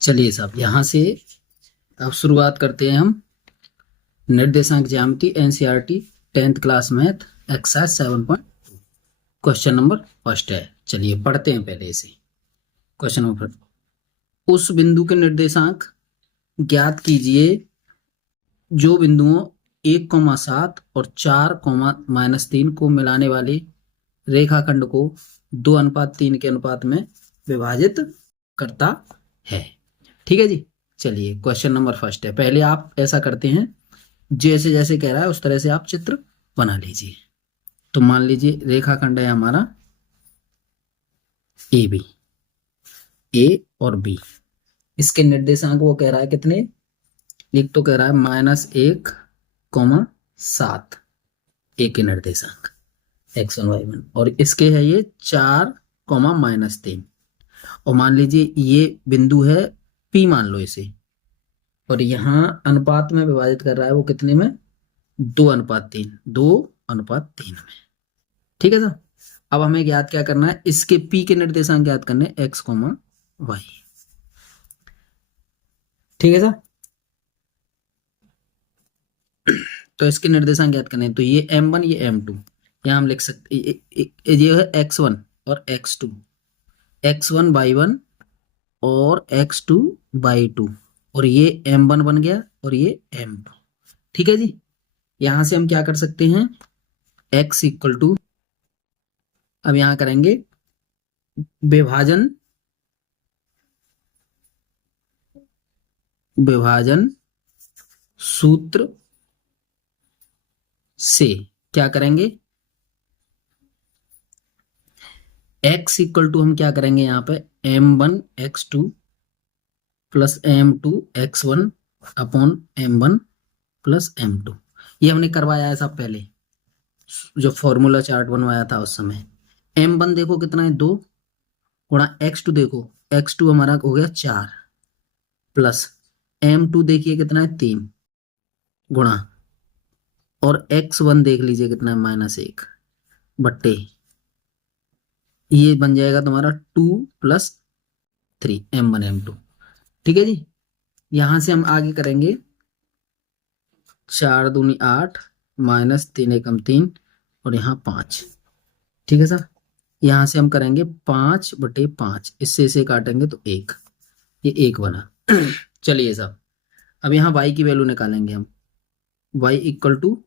चलिए साहब, यहाँ से अब शुरुआत करते हैं हम निर्देशांक ज्यामिति NCERT 10th class math exercise 7. Question number first है। चलिए पढ़ते हैं पहले इसे। क्वेश्चन नंबर, उस बिंदु के निर्देशांक ज्ञात कीजिए जो बिंदुओं 1,7 और 4,-3 को मिलाने वाले रेखाखंड को 2:3 के अनुपात में विभाजित करता है। ठीक है जी। चलिए क्वेश्चन नंबर फर्स्ट है। पहले आप ऐसा करते हैं, जैसे जैसे कह रहा है उस तरह से आप चित्र बना लीजिए। तो मान लीजिए रेखाखंड है हमारा ए बी, ए और बी। इसके निर्देशांक वो कह रहा है कितने, एक तो कह रहा है -1,7 ए के निर्देशांक x1 y1, और इसके है ये 4,-3। और मान लीजिए ये बिंदु है P, मान लो इसे, और यहाँ अनुपात में विभाजित कर रहा है वो कितने में, 2:3, 2:3 में। ठीक है सर। अब हमें ज्ञात क्या करना है, इसके P के निर्देशांक ज्ञात करने x, y। ठीक है सर। तो इसके निर्देशांक ज्ञात करने, तो ये m1 ये m2, यहाँ हम लिख सकते ये है x1 और x2, x1 y1 और x2 y2, और ये m1 बन गया और ये m2। ठीक है जी। यहां से हम क्या कर सकते हैं, x इक्वल टू, अब यहां करेंगे विभाजन सूत्र से क्या करेंगे, x इक्वल टू हम क्या करेंगे यहाँ पे m1 x2 plus m2 x1 upon m1 plus m2। ये हमने करवाया है साहब पहले, जो फॉर्मूला चार्ट बनवाया था उस समय। m1 देखो कितना है 2, गुणा x2 देखो x2 हमारा हो गया 4, प्लस m2 देखिए कितना है 3, गुणा, और x1 देख लीजिए कितना है -1 बट्टे, ये बन जाएगा तुम्हारा 2 + 3 m1 m2। ठीक है जी। यहां से हम आगे करेंगे 4 दूनी 8 -3 एकम 3 और यहाँ 5। ठीक है सर। यहां से हम करेंगे 5/5, इससे इसे काटेंगे तो 1, ये 1 बना। चलिए साहब, अब यहाँ y की वैल्यू निकालेंगे हम, y equal to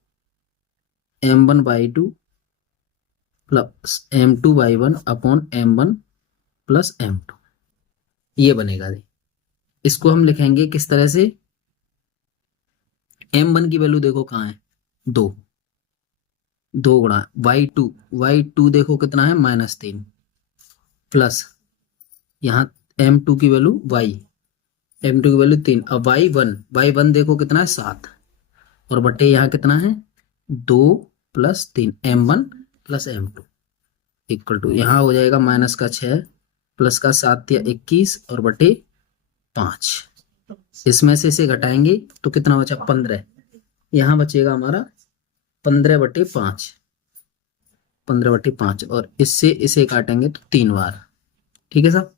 m1/2 plus m2/1 upon m1 plus m2, ये बनेगा। इसको हम लिखेंगे किस तरह से, m1 की वैल्यू देखो कहाँ है 2, 2 गुणा y2 देखो कितना है -3, प्लस यहाँ m2 की वैल्यू m2 की वैल्यू 3, अब y1 देखो कितना है 7, और बटे यहाँ कितना है 2 + 3 m1 plus m2 equal to, यहाँ हो जाएगा -6 प्लस का 7 या 21 और बटे 5। इसमें से इसे घटाएंगे तो कितना बचा 15, यहाँ बचेगा हमारा 15/5, 15/5, और इससे इसे काटेंगे तो 3 बार। ठीक है साहब।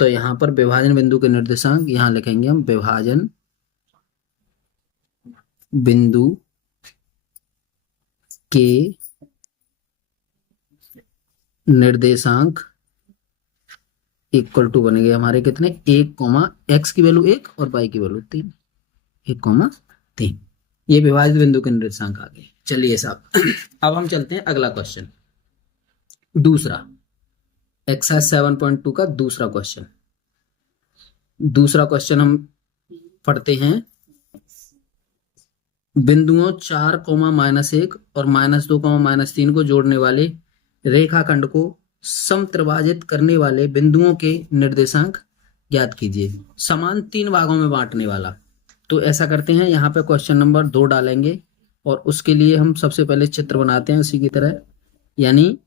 तो यहाँ पर विभाजन बिंदु के निर्देशांक यहाँ लिखेंगे हम, विभाजन बिंदु के निर्देशांक इक्वल टू बनेंगे हमारे कितने, 1, x की वैल्यू 1 और y की वैल्यू 3, 1,3। ये विभाजित बिंदु के निर्देशांक आ गए। चलिए साहब, अब हम चलते हैं अगला क्वेश्चन, दूसरा एक्सरसाइज 7.2 का दूसरा क्वेश्चन। दूसरा क्वेश्चन हम पढ़ते हैं, बिंदुओं 4, -1 और -2, -3 को जोड़ने वाले रेखाखंड को समत्रिभाजित करने वाले बिंदुओं के निर्देशांक ज्ञात कीजिए। समान 3 भागों में बांटने वाला। तो ऐसा करते हैं, यहाँ पे क्वेश्चन नंबर 2 डालेंगे, और उसके लिए हम सबसे पहले चित्र बनाते हैं उसी की तरह, यानी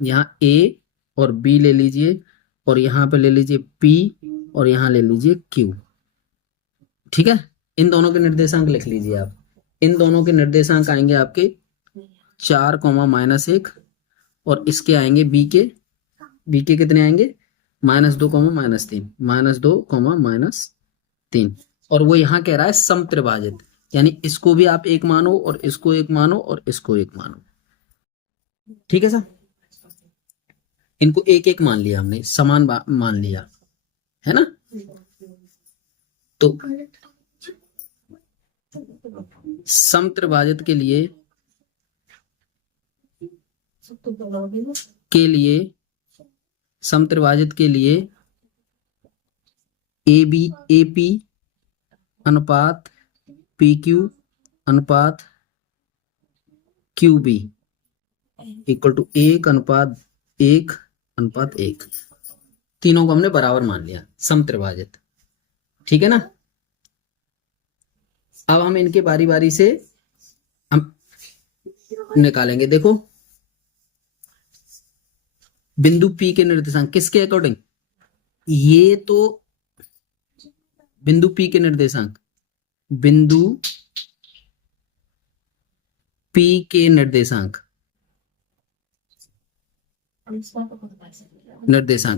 यहाँ A और B ले लीजिए, और यहाँ पे ले लीजिए P, और यहाँ ले लीजिए Q। ठीक है। इन दोनों के निर्देशांक लिख लीजिए आप। इन दोनों के निर्देशांक आएंगे आपके 4, -1, और इसके आएंगे B के कितने आएंगे -2, -2, -3 और वो यहाँ कह रहा है समत्रिभाजित, यानी इसको भी आप एक मानो और इसको एक मानो और इसको एक मानो। ठीक है सर, इनको एक एक मान लिया हमने, समान मान लिया है ना। तो समत्रिभाजित के लिए समत्रिभाजित के लिए AP अनुपात PQ अनुपात QB इक्वल टू 1:1:1, तीनों को हमने बराबर मान लिया समत्रिभाजित। ठीक है ना। अब हम इनके बारी बारी से हम निकालेंगे। देखो बिंदु P के निर्देशांक किसके अकॉर्डिंग, ये तो बिंदु P के निर्देशांक, बिंदु P के निर्देशांक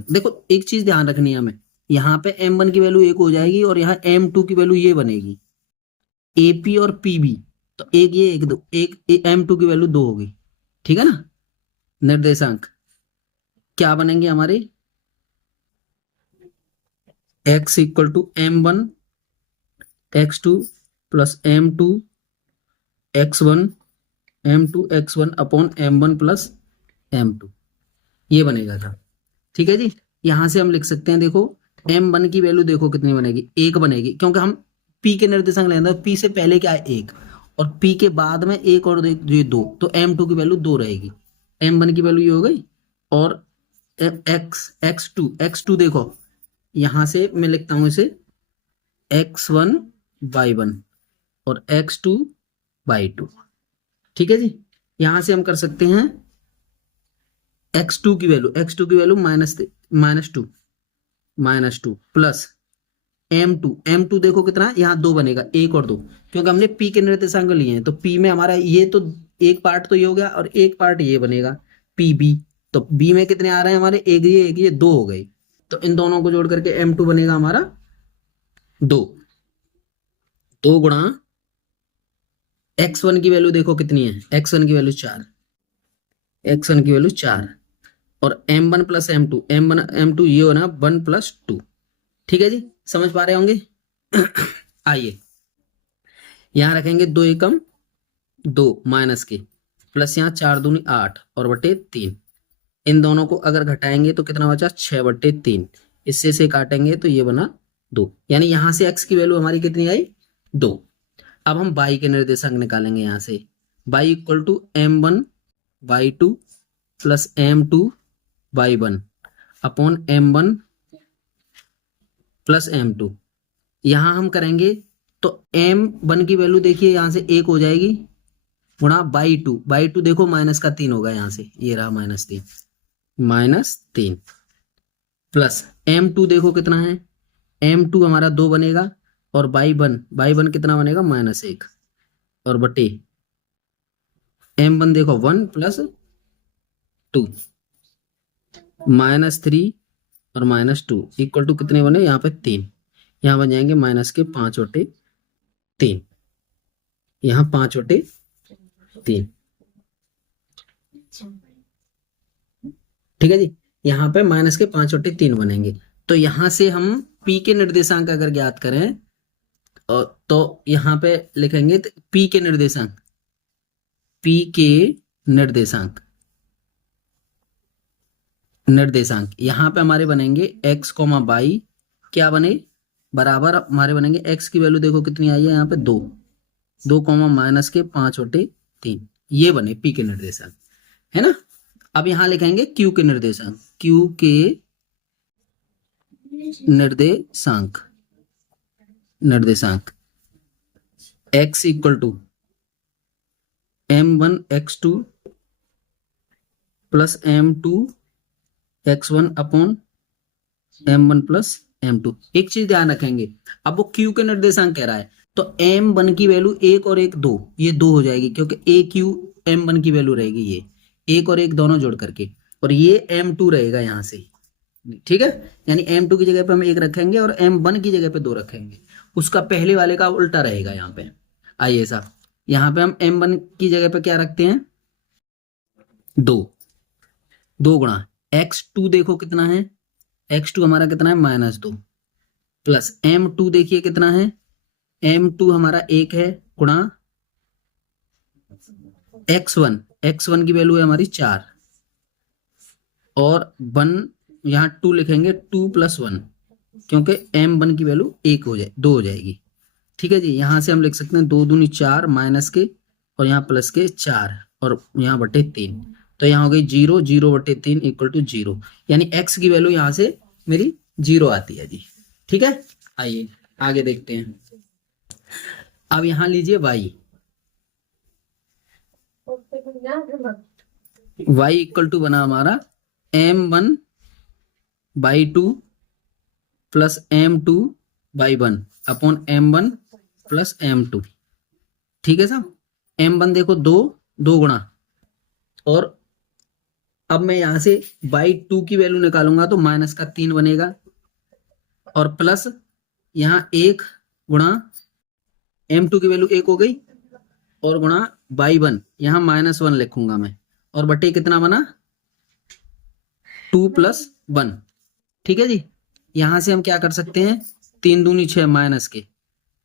देखो एक चीज ध्यान रखनी है हमें, यहाँ पे M1 की वैल्यू 1 हो जाएगी और यहाँ M2 की वैल्यू ये बनेगी AP और PB, तो एक ये एक दो, एक M2 की वैल्यू 2 होगी। ठीक है ना। निर्देशांक क्या बनेंगे हमारे, x equal to M1 x2 plus M2 x1 M2 x1 upon M1 plus M2, ये बनेगा था। ठीक है जी। यहां से हम लिख सकते हैं, देखो M1 की वैल्यू देखो कितनी बनेगी, 1 बनेगी, क्योंकि हम P के निर्देशांक लेंगे। P से पहले क्या है 1 और P के बाद में 1 और ये 2, तो M2 की वैल्यू 2 रहेगी। M1 की वैल्यू ये हो गई और x2 देखो यहां से मैं लिखता हूं इसे x1 y1 और x2 y2। ठीक है जी। यहां से हम कर सकते हैं x2 की वैल्यू -2 प्लस M2 देखो कितना, यहाँ 2 बनेगा, 1 और 2, क्योंकि हमने P के निर्देशांक लिए हैं। तो P में हमारा ये तो एक पार्ट तो ये हो गया और एक पार्ट ये बनेगा PB, तो B में कितने आ रहे हैं हमारे, एक ये 2 हो गए, तो इन दोनों को जोड़ करके M2 बनेगा हमारा 2 गुणा x1 की वैल्यू देखो कितनी है, x1 की वैल्यू 4 और M1 प्लस M2 ये होना 1 + 2। ठीक है जी, समझ पा रहे होंगे। आइए यहां रखेंगे 2 एकम 2 माइनस के, प्लस यहाँ 4 दूनी 8 और बटे 3, इन दोनों को अगर घटाएंगे तो कितना बचा 6/3, इससे से काटेंगे तो ये बना 2, यानी यहां से x की वैल्यू हमारी कितनी आई 2। अब हम y के निर्देशांक निकालेंगे, यहां से y equal to M1 y2 plus M2 y1 upon M1 plus M2। यहां हम करेंगे तो M1 की वैल्यू देखिए यहां से 1 हो जाएगी गुणा y2 देखो माइनस का 3 होगा, यहां से ये रहा -3 प्लस M2 देखो कितना है, M2 हमारा 2 बनेगा और y1 कितना बनेगा -1 और बटे M1 देखो 1 + 2 -3 और -2 इक्वल टू कितने बने, यहाँ पे 3, यहाँ बन जाएंगे -5/3, यहाँ 5/3। ठीक है जी, यहाँ पे -5/3 बनेंगे। तो यहाँ से हम P के निर्देशांक अगर ज्ञात करें तो यहाँ पे लिखेंगे P के निर्देशांक यहाँ पे हमारे बनेंगे x, y क्या बने बराबर, हमारे बनेंगे x की वैल्यू देखो कितनी आई है यहाँ पे 2 -5/3, ये बने P के निर्देशांक, है ना। अब यहाँ लिखेंगे Q के निर्देशांक x equal to M1 x2 plus M2 x1 upon M1 plus M2। एक चीज ध्यान रखेंगे, अब वो Q के निर्देशांक कह रहा है तो M1 की वैल्यू 1 और 1 2, ये 2 हो जाएगी, क्योंकि AQ M1 की वैल्यू रहेगी, ये 1 और 1 दोनों जोड़ करके, और ये M2 रहेगा यहाँ से, ठीक है, यानी m2 की जगह पे हम 1 रखेंगे और m1 की जगह पे 2 रखेंगे, उसका पहले वाले का उल्टा रहेगा यहाँ पे। आइए साहब, यहाँ पे हम m1 की जगह पे क्या रखते हैं, 2, 2 गुणा x2 देखो कितना है, x2 हमारा कितना है -2, प्लस m2 देखिए कितना है, m2 हमारा 1 है, गुणा x1 की वैल्यू है हमारी 4, और 1 यहाँ 2 लिखेंगे, 2 + 1, क्योंकि m1 की वैल्यू 1 हो जाए 2 हो जाएगी। ठीक है जी, यहाँ से हम लिख सकते हैं 2 दूनी 4 माइनस के और यहाँ प्लस के 4 और यहाँ बटे 3, तो यहाँ हो गई 0, 0/3 = 0, यानी x की वैल्यू यहाँ से मेरी 0 आती है जी। ठीक है, आइए आगे देखते हैं। अब यहाँ लीजिए y = बना हमारा m1/2 plus m2/1 upon m1 plus m2। ठीक है साहब, m1 देखो 2 गुणा, और अब मैं यहां से /2 की वैल्यू निकालूंगा तो -3 बनेगा, और प्लस यहाँ 1 गुणा m2 की वैल्यू 1 हो गई, और गुणा /1 यहाँ -1 लिखूंगा मैं, और बटे कितना बना 2 + 1। ठीक है जी, यहां से हम क्या कर सकते हैं, 3 दूनी 6 माइनस के,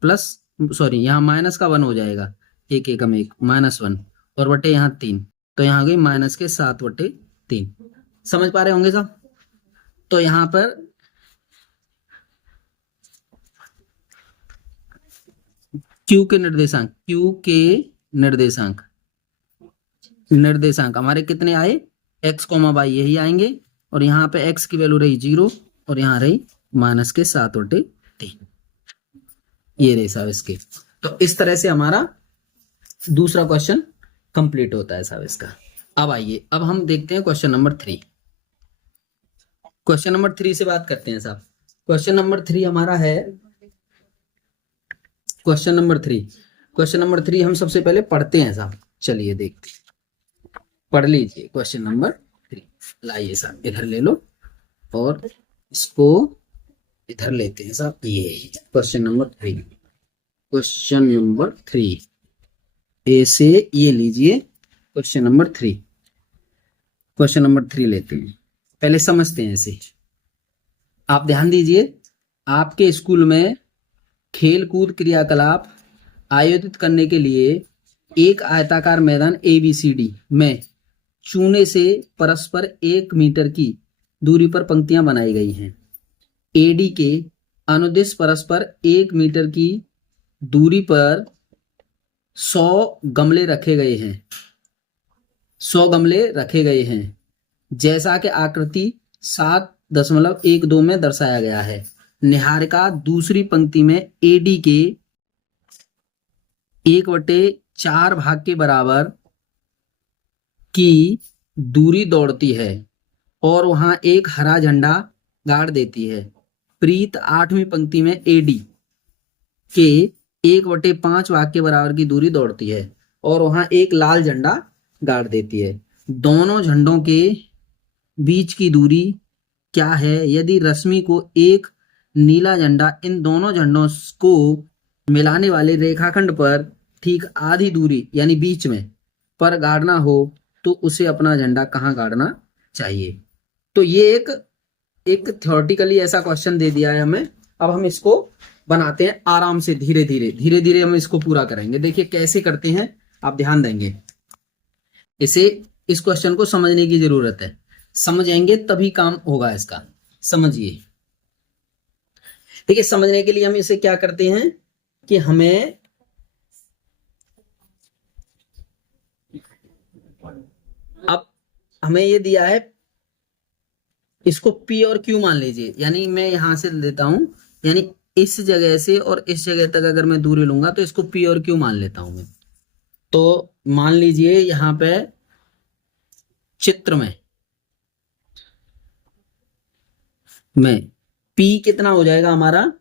प्लस सॉरी यहाँ माइनस का 1 हो जाएगा, 1 एकम 1 -1, और बटे यहाँ 3, तो यहाँ हो गई -7/3। समझ पा रहे होंगे साहब। तो यहाँ पर Q के निर्देशांक हमारे कितने आए, x, y यही आएंगे, और यहाँ पे x की वैल्यू रही 0 और यहाँ रही -7/3, ये रही साहब इसके। तो इस तरह से हमारा दूसरा क्वेश्चन कंप्लीट होता है साहब इसका। अब आइए, अब हम देखते हैं क्वेश्चन नंबर 3। क्वेश्चन नंबर 3 से बात करते हैं साहब। क्वेश्चन नंबर 3 हमारा है, क्वेश्चन नंबर 3 हम सबसे पहले पढ़ते हैं साहब। चलिए देखते हैं, पढ़ लीजिए क्वेश्चन नंबर 3। लाइए साहब, इधर ले लो और इसको इधर लेते हैं साहब। ये क्वेश्चन नंबर 3 ऐसे ये लीजिए, क्वेश्चन नंबर 3 लेते हैं, पहले समझते हैं इसे। आप ध्यान दीजिए, आपके स्कूल में खेल कूद क्रियाकलाप आयोजित करने के लिए एक आयताकार मैदान ABCD में चूने से परस्पर 1 मीटर की दूरी पर पंक्तियां बनाई गई हैं। AD के अनुदिश परस्पर 1 मीटर की दूरी पर 100 गमले रखे गए हैं, जैसा कि आकृति 7.12 में दर्शाया गया है। निहारिका दूसरी पंक्ति में AD के 1/4 भाग के बराबर की दूरी दौड़ती है और वहां एक हरा झंडा गाड़ देती है। प्रीत 8वीं पंक्ति में AD के 1/5 भाग के बराबर की दूरी दौड़ती है और वहां एक लाल झंडा गाड़ देती है। दोनों झंडों के बीच की दूरी क्या है? यदि रश्मि को एक नीला झंडा इन दोनों झंडों को मिलाने वाले रेखाखंड पर ठीक आधी दूरी यानी बीच में पर गाड़ना हो तो उसे अपना झंडा कहाँ गाड़ना चाहिए? तो ये एक थ्योरेटिकली ऐसा क्वेश्चन दे दिया है हमें। अब हम इसको बनाते हैं आराम से, धीरे धीरे हम इसको पूरा करेंगे। देखिए कैसे करते हैं, आप ध्यान देंगे। इस क्वेश्चन को समझने की जरूरत है, समझेंगे तभी काम होगा इसका। समझिए, देखिए समझने के लिए हम इसे क्या करते हैं कि हमें ये दिया है, इसको P और Q मान लीजिए। यानी मैं यहां से लेता हूं, यानी इस जगह से और इस जगह तक अगर मैं दूरी लूंगा तो इसको P और Q मान लेता हूं मैं। तो मान लीजिए यहां पे चित्र में P कितना हो जाएगा हमारा,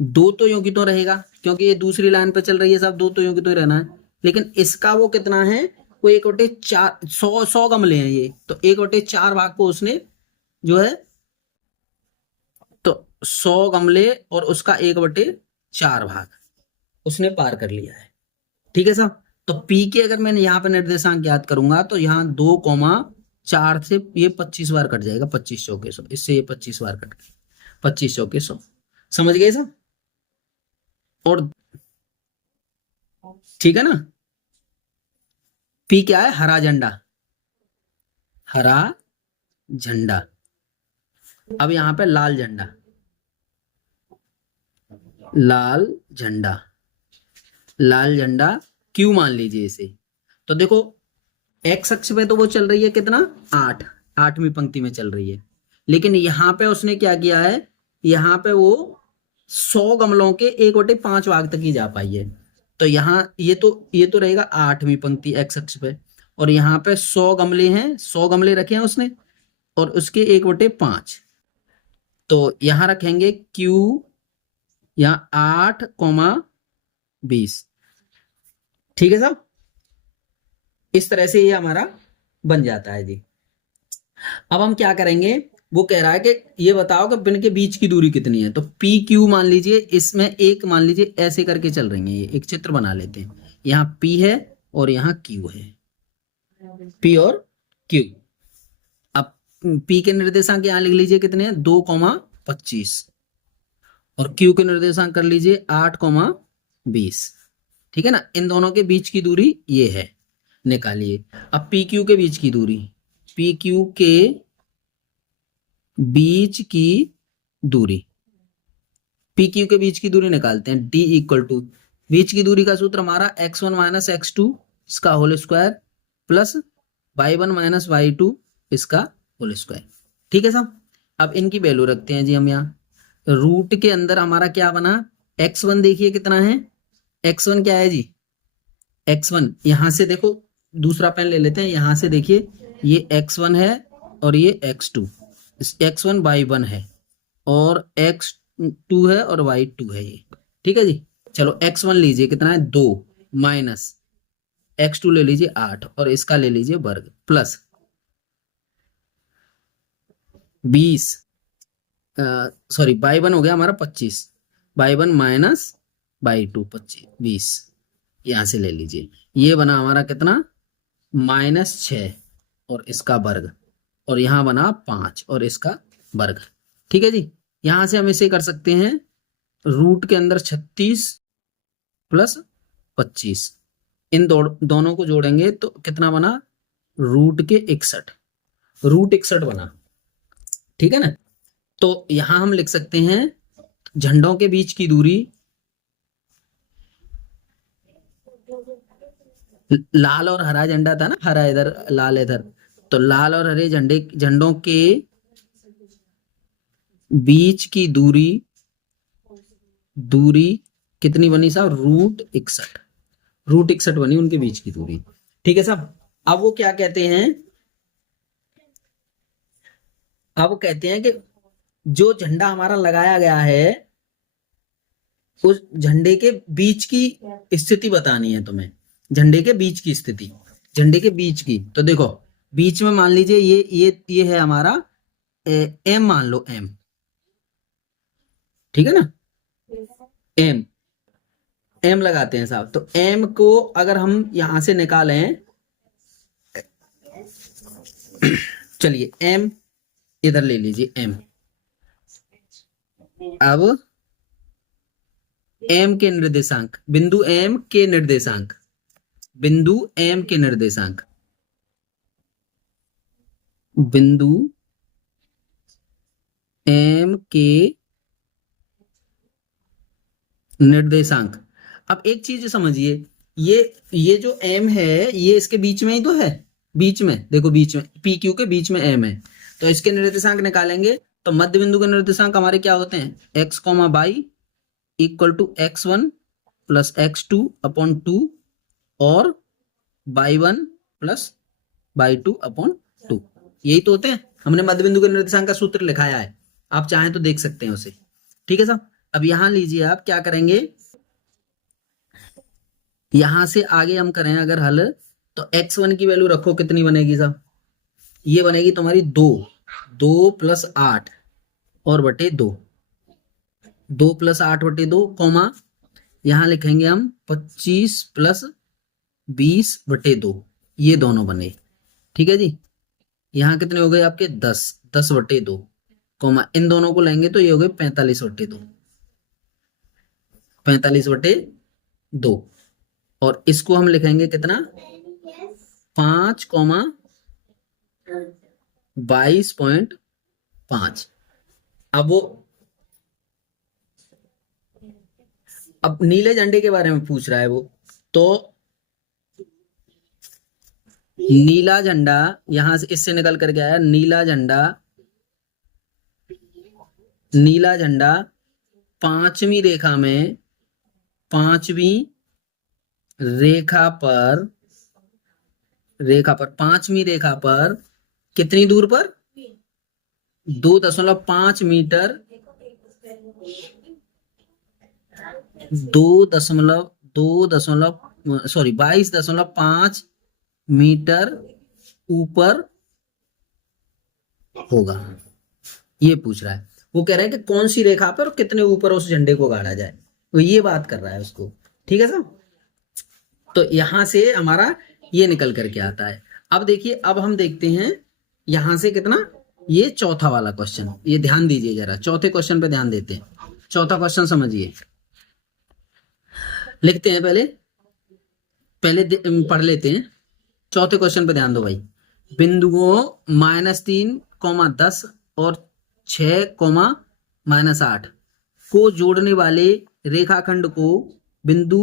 2 तो यूं की तो रहेगा क्योंकि ये दूसरी लाइन पे चल रही है साहब, 2 तो यूं की तो रहना है। लेकिन इसका वो कितना है, वो 1/4 100 गमले हैं ये, तो 1/4 भाग को उसने जो है 100 गमले और उसका 1/4 भाग उसने पार कर लिया है। ठीक है साहब। तो पी के अगर मैंने यहाँ पे निर्देशांक याद करूंगा तो यहाँ 2,4 से ये 25 बार कट जाएगा, 25 चौके 100, इससे ये 25 बार कट गए, 25 चौके 100। समझ गए साहब? और ठीक है ना। पी क्या है? हरा झंडा, हरा झंडा। अब यहाँ पे लाल झंडा, लाल झंडा, लाल झंडा क्यू मान लीजिए इसे। तो देखो एक्स अक्ष पे तो वो चल रही है कितना, 8, 8वीं पंक्ति में चल रही है। लेकिन यहाँ पे उसने क्या किया है, यहाँ पे वो 100 गमलों के 1/5 भाग तक ही जा पाई है। तो यहाँ ये तो रहेगा 8वीं पंक्ति एक्स अक्ष पे, और यहाँ पे 100 गमले हैं, 100 गमले रखे हैं उसने और उसके 1/5। तो यहाँ रखेंगे क्यू यहाँ 8,20। ठीक है साहब। इस तरह से ये हमारा बन जाता है जी। अब हम क्या करेंगे, वो कह रहा है कि ये बताओ कि पिन के बीच की दूरी कितनी है। तो पी क्यू मान लीजिए, इसमें एक मान लीजिए ऐसे करके चल रही है, ये एक चित्र बना लेते हैं। यहाँ पी है और यहाँ क्यू है, पी और क्यू। अब पी के निर्देशांक यहाँ लिख लीजिए कितने हैं, 2,25, और क्यू के निर्देशांक कर लीजिए 8,20। ठीक है ना। इन दोनों के बीच की दूरी ये है, निकालिए। अब पी क्यू के बीच की दूरी, पी क्यू के बीच की दूरी, पी क्यू के बीच की दूरी निकालते हैं। डी इक्वल टू, बीच की दूरी का सूत्र हमारा x1 माइनस x2 इसका whole square plus y1 minus y2 इसका होल स्क्वायर। ठीक है साहब। अब इनकी वैल्यू रखते हैं जी हम यहाँ। रूट के अंदर हमारा क्या बना, x1 देखिए कितना है, x1 क्या है जी, x1 यहां से देखो, दूसरा पेन ले लेते हैं, यहां से देखिए ये x1 है और ये x2, x1 y1 है और x2 है और y2 है ये। ठीक है जी। चलो x1 लीजिए कितना है, 2 माइनस x2 ले लीजिए 8 और इसका ले लीजिए वर्ग प्लस 20, सॉरी y1 हो गया हमारा 25, y1 माइनस y2 25, 20 यहां से ले लीजिए। ये बना हमारा कितना, -6 और इसका वर्ग, और यहां बना 5 और इसका वर्ग। ठीक है जी। यहां से हम इसे कर सकते हैं, रूट के अंदर 36 प्लस 25, इन दोनों को जोड़ेंगे तो कितना बना, रूट के 61, रूट 61 बना। ठीक है ना। तो यहां हम लिख सकते हैं झंडों के बीच की दूरी, लाल और हरा झंडा था ना, हरा इधर लाल इधर, तो लाल और हरे झंडों के बीच की दूरी कितनी बनी साहब, रूट 61, रूट 61 बनी उनके बीच की दूरी। ठीक है साहब। अब वो क्या कहते हैं, अब वो कहते हैं कि जो झंडा हमारा लगाया गया है उस झंडे के बीच की स्थिति बतानी है तुम्हें, झंडे के बीच की स्थिति, झंडे के बीच की। तो देखो बीच में मान लीजिए ये है हमारा एम, मान लो एम। ठीक है ना, एम, एम लगाते हैं साहब। तो एम को अगर हम यहां से निकालें, चलिए एम इधर ले लीजिए एम। अब एम के निर्देशांक, बिंदु एम के निर्देशांक, बिंदु एम के निर्देशांक, बिंदु एम के निर्देशांक। अब एक चीज समझिए, ये जो एम है ये इसके बीच में ही तो है, बीच में देखो, बीच में पी क्यू के बीच में एम है, तो इसके निर्देशांक निकालेंगे। तो मध्य बिंदु के निर्देशांक हमारे क्या होते हैं, x, y equal to x1 plus x2 upon 2 और y1 प्लस y2 अपॉन 2, यही तो होते हैं। हमने मध्य बिंदु के निर्देशांक का सूत्र लिखाया है, आप चाहें तो देख सकते हैं उसे। ठीक है साहब। अब यहां लीजिए, आप क्या करेंगे, यहां से आगे हम करें अगर हल, तो x1 की वैल्यू रखो, कितनी बनेगी साहब, ये बनेगी तुम्हारी 2 प्लस 8 और बटे 2, 2 प्लस 8/2 कॉमा यहाँ लिखेंगे हम 25 प्लस 20/2, ये दोनों बने। ठीक है जी, यहाँ कितने हो गए आपके 10/2 कॉमा इन दोनों को लेंगे तो ये हो गए 45/2 और इसको हम लिखेंगे कितना 5,22.5। अब नीले झंडे के बारे में पूछ रहा है वो, तो नीला झंडा यहां से इससे निकल करके आया, नीला झंडा पांचवी रेखा में, पांचवी रेखा पर कितनी दूर पर 2.5 मीटर 22.5 मीटर ऊपर होगा, ये पूछ रहा है। वो कह रहा है कि कौन सी रेखा पर और कितने ऊपर उस झंडे को गाड़ा जाए, वो ये बात कर रहा है उसको। ठीक है साहब, तो यहां से हमारा ये निकल करके आता है। अब देखिए, अब हम देखते हैं यहां से कितना, ये चौथा वाला क्वेश्चन, ये ध्यान दीजिए जरा, चौथे क्वेश्चन पे ध्यान देते हैं। चौथा क्वेश्चन समझिए, लिखते हैं, पहले पढ़ लेते हैं। चौथे क्वेश्चन पे ध्यान दो भाई। बिंदुओं -3, 10 और 6, -8 को जोड़ने वाले रेखाखंड को बिंदु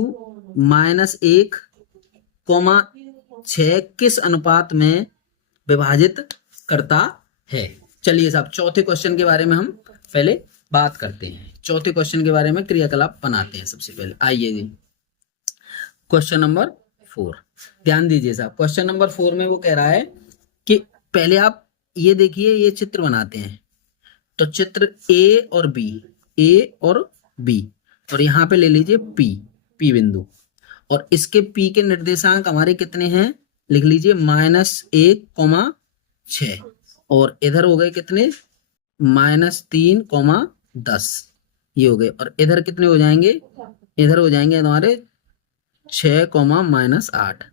-1, 6 किस अनुपात में विभाजित करता है। चलिए साहब, चौथे क्वेश्चन के बारे में हम पहले बात करते हैं। चौथे क्वेश्चन के बारे में क्रियाकलाप बनाते हैं सबसे पहले। आइए जी, क्वेश्चन नंबर 4 ध्यान दीजिए साहब। क्वेश्चन नंबर 4 में वो कह रहा है कि पहले आप ये देखिए, ये चित्र बनाते हैं। तो चित्र ए और बी और यहाँ पे ले लीजिए पी बिंदु, और इसके पी के निर्देशांक हमारे कितने हैं, लिख लीजिए -1, 6 और इधर हो गए कितने -3, 10 ये हो गए, और इधर कितने हो जाएंगे, इधर हो जाएंगे हमारे 6, -8।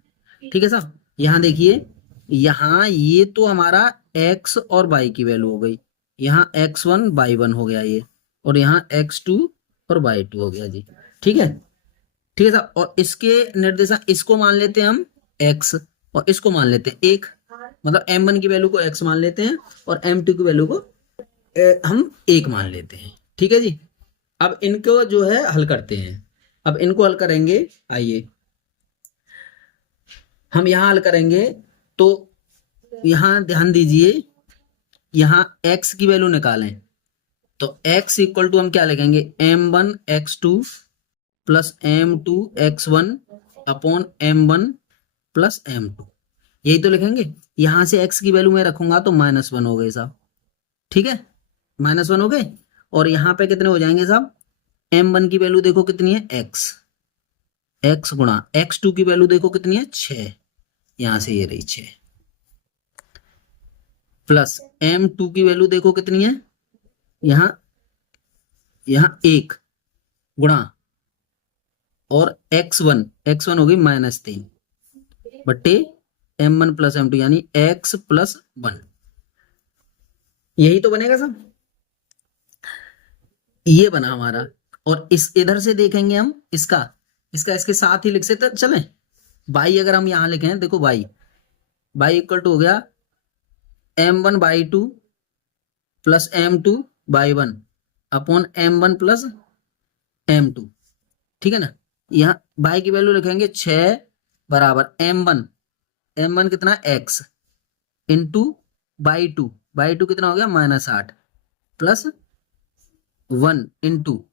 ठीक है साहब, यहाँ देखिए, यहाँ ये तो हमारा x और y की वैल्यू हो गई, यहाँ x1 y1 हो गया ये, और यहाँ x2 और y2 हो गया जी। ठीक है साहब, और इसके निर्देशांक इसको मान लेते हैं हम x और इसको मान लेते हैं 1, मतलब m1 की वैल्यू को x मान लेते हैं और m2 की वैल्यू को हम 1 मान लेते हैं। ठीक है जी, अब इनको जो है हल करते हैं। अब इनको हल करेंगे, आइए हम यहाँ हल करेंगे। तो यहाँ ध्यान दीजिए, यहाँ x की वैल्यू निकालें तो x इक्वल टू हम क्या लिखेंगे, m1 x2 plus m2 x1 upon m1 plus m2, यही तो लिखेंगे। यहां से x की वैल्यू मैं रखूंगा तो -1 हो गए साहब। ठीक है, -1 हो गए, और यहाँ पे कितने हो जाएंगे साहब, m1 की वैल्यू देखो कितनी है x गुणा x2 की वैल्यू देखो कितनी है 6, यहां से ये रही 6, प्लस m2 की वैल्यू देखो कितनी है, यहाँ 1 गुणा, और x1 हो गई -3 बट्टे m1 प्लस m2 यानी x प्लस 1, यही तो बनेगा सब, ये बना हमारा। और इस इधर से देखेंगे हम इसका इसके साथ ही लिख सकते चले। y अगर हम यहां लिखें, देखो y इक्वल टू हो गया m1/2 plus m2/1 upon m1 plus m2। ठीक है ना, यहाँ y की वैल्यू लिखेंगे 6 बराबर m1 कितना x इंटू y2 कितना हो गया -8 प्लस 1 इंटू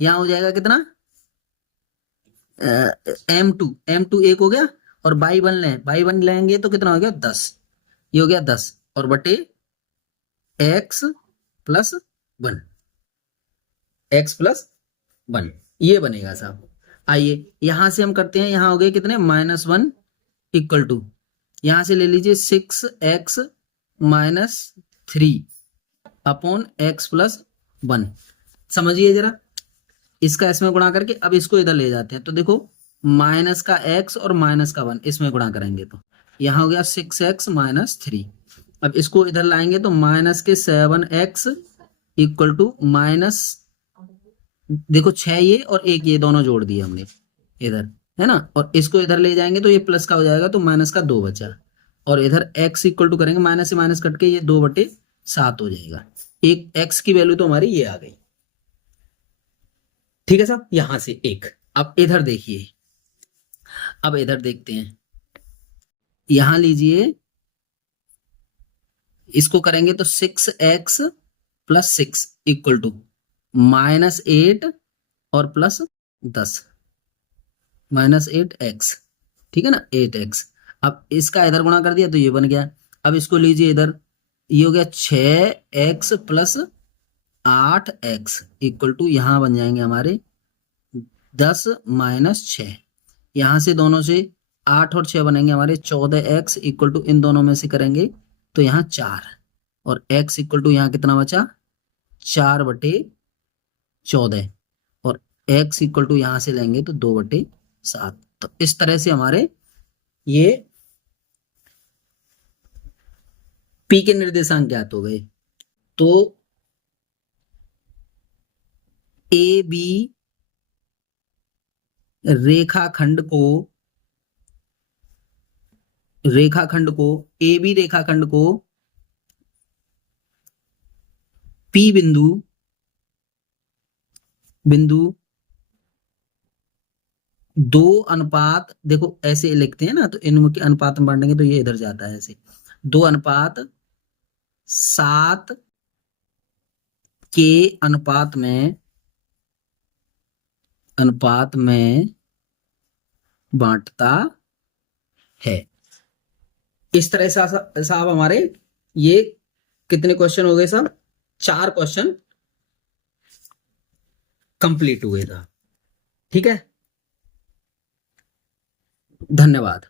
यहाँ हो जाएगा कितना m2 1 हो गया, और y1 लेंगे तो कितना हो गया 10, ये हो गया 10 और बटे x प्लस 1 ये बनेगा साहब। आइए यहां से हम करते हैं, यहां हो गए कितने -1 इक्वल टू, यहां से ले लीजिए 6x - 3 अपॉन x प्लस 1। समझिए जरा, इसका इसमें गुणा करके अब इसको इधर ले जाते हैं, तो देखो माइनस का x और माइनस का 1 इसमें गुणा करेंगे तो यहाँ हो गया 6x माइनस 3। अब इसको इधर लाएंगे तो माइनस के 7x इक्वल टू माइनस, देखो 6 ये और 1 ये दोनों जोड़ दिए हमने इधर, है ना, और इसको इधर ले जाएंगे तो ये प्लस का हो जाएगा, तो माइनस का 2 बचा, और इधर x इक्वल टू करेंगे माइनस से माइनस कट के ये 2/7 हो जाएगा। एक x की वैल्यू तो हमारी ये आ गई। ठीक है साहब, यहां से एक। अब इधर देखिए, अब इधर देखते हैं, यहां लीजिए, इसको करेंगे तो 6x प्लस 6 इक्वल टू -8 और प्लस 10 -8x, ठीक है ना, 8x। अब इसका इधर गुणा कर दिया तो ये बन गया। अब इसको लीजिए इधर, ये हो गया 6x plus 8x equal to यहां बन जाएंगे हमारे 10 माइनस 6। यहां से दोनों से 8 और 6 बनेंगे हमारे 14x इक्वल टू, इन दोनों में से करेंगे तो यहाँ 4, और x इक्वल टू यहाँ कितना बचा 4/14, और x इक्वल टू यहां से लेंगे तो 2/7। तो इस तरह से हमारे ये p के निर्देशांक ज्ञात हो गए। तो ए बी रेखाखंड को ए बी रेखाखंड को P बिंदु 2 अनुपात, देखो ऐसे लिखते हैं ना, तो इनके अनुपात में बांटेंगे तो ये इधर जाता है ऐसे, 2:7 के अनुपात में बांटता है। इस तरह से साहब हमारे ये कितने क्वेश्चन हो गए साहब, 4 क्वेश्चन कंप्लीट हुए था। ठीक है, धन्यवाद।